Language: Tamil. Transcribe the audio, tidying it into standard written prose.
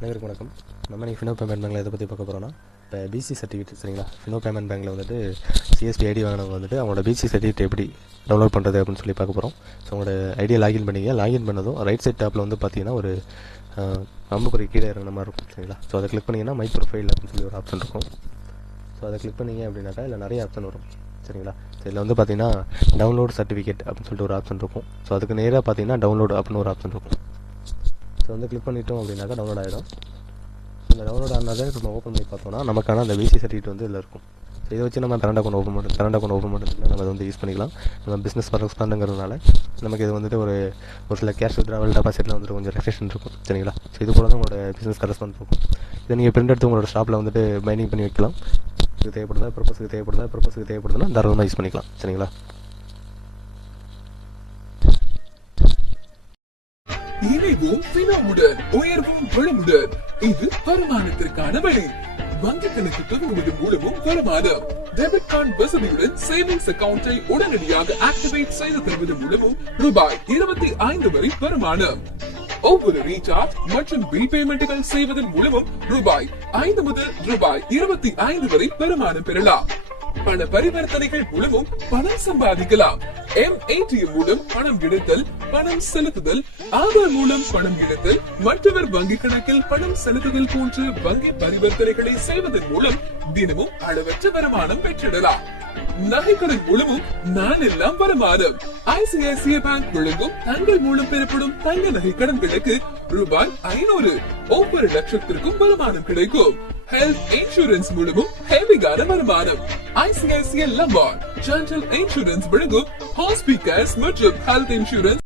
அனைவருக்கும் வணக்கம். நம்ம இன்னைக்கு ஃபினோ பேமெண்ட் பேங்கில் எதை பற்றி பார்க்க போகிறோம்னா, இப்போ பிசி சர்டிஃபிகேட் சரிங்களா. ஃபினோ பேமெண்ட் பேங்கில் வந்துட்டு சிஎஸ்பி ஐடி வாங்கினவங்க வந்துட்டு அவங்களோட பிசி சர்டிஃபிகேட் எப்படி டவுன்லோட் பண்ணுறது அப்படின்னு சொல்லி பார்க்க போகிறோம். ஸோ உங்களோட ஐடியா லாகின் பண்ணிங்க. லாகின் பண்ணதும் ரைட் சைட் டாப்பில் வந்து பார்த்தீங்கன்னா ஒரு அம்புக்குறி கீழே இறங்கின மாதிரி இருக்கும் சரிங்களா. ஸோ அதை கிளிக் பண்ணிங்கன்னா மை ப்ரொஃபைல் அப்படின்னு சொல்லி ஒரு ஆப்ஷன் இருக்கும். ஸோ அதை கிளிக் பண்ணிங்க அப்படின்னாக்கா இல்லை நிறைய ஆப்ஷன் வரும் சரிங்களா. ஸோ இதில் வந்து பார்த்தீங்கன்னா டவுன்லோட் சர்டிஃபிகேட் அப்படின்னு சொல்லிட்டு ஒரு ஆப்ஷன் இருக்கும். ஸோ அதுக்கு நேராக பார்த்தீங்கன்னா டவுன்லோட் அப்படின்னு ஒரு ஆப்ஷன் இருக்கும். ஸோ வந்து கிளிக் பண்ணிட்டோம் அப்படின்னாக்கா டவுன்லோட் ஆகிடும். இந்த டவுன்லோட் ஆனதை நம்ம ஓப்பன் பண்ணி பார்த்தோம்னா நமக்கான அந்த பிசி சர்டிஃபிகேட் வந்து இதில் இருக்கும். ஸோ இதை வச்சு நம்ம கரண்ட் அக்கௌண்ட் ஓப்பன் பண்ணுறதுல நம்ம அதை வந்து யூஸ் பண்ணிக்கலாம். நம்ம பிஸ்னஸ் பர்பஸ் பண்ணுங்கிறதுனால நமக்கு இது வந்துட்டு ஒரு சில கேஷ் வித்ட்ராவல் டெபாசிட்டில் வந்துட்டு கொஞ்சம் ரெஃப்ரெஷன் இருக்கும் சரிங்களா. ஸோ இது கூட தான் உங்களோட பிஸ்னஸ் கரஸ்பாண்ட் இருக்கும். இதை நீங்கள் பிரிண்ட் எடுத்து உங்களோட ஷாப்பில் வந்துட்டு பைண்டிங் பண்ணி வைக்கலாம். இது பர்பஸுக்கு தேவைப்படுதுன்னா தாராளமாக யூஸ் பண்ணிக்கலாம் சரிங்களா. இணைவும் பினாவுடன் உயர்வும் வளமுடன். இது வருமானத்திற்கான வழி. வங்கி கணக்கு தொடங்குவது மூலமும் வருமானம். டெபிட் கார்டு வசதியுடன் சேவிங்ஸ் அக்கவுண்டை உடனடியாக ஆக்டிவேட் செய்து தருவது மூலமும் ரூபாய் 25 வரை வருமானம். ஒவ்வொரு ரீசார்ஜ் மற்றும் பில் பேமெண்ட்டுகள் செய்வதன் மூலமும் ரூபாய் 5 முதல் ரூபாய் 25 வரை வருமானம் பெறலாம். பண பரிவர்த்தனைகள் மூலமும் பணம் சம்பாதிக்கலாம். ATM மூலம் பணம் எடுத்தல், பணம் செலுத்துதல், ஆதார் மூலம் பணம் எடுத்தல், மற்றவர் வங்கி கணக்கில் பணம் செலுத்துதல் போன்ற வங்கி பரிவர்த்தனைகளை செய்வதன் மூலம் தினமும் அளவற்ற வருமானம் பெற்றிடலாம். நகைக்கடன் மூலமும் நான் எல்லாம் வருமானம். ICICI பேங்க் வழங்கும் தங்கள் மூலம் பெறப்படும் தங்க நகை கடன்களுக்கு ரூபாய் 500 ஒவ்வொரு லட்சத்திற்கும் வருமானம் கிடைக்கும். ஹெல்த் இன்சூரன்ஸ் மூலமும் ஹெவிகான வருமானம். ICICI லம்பார்ட் ஜெனரல் இன்சூரன்ஸ் வழங்கும் ஹாஸ்பிட்டல்ஸ் மற்றும் ஹெல்த் இன்சூரன்ஸ்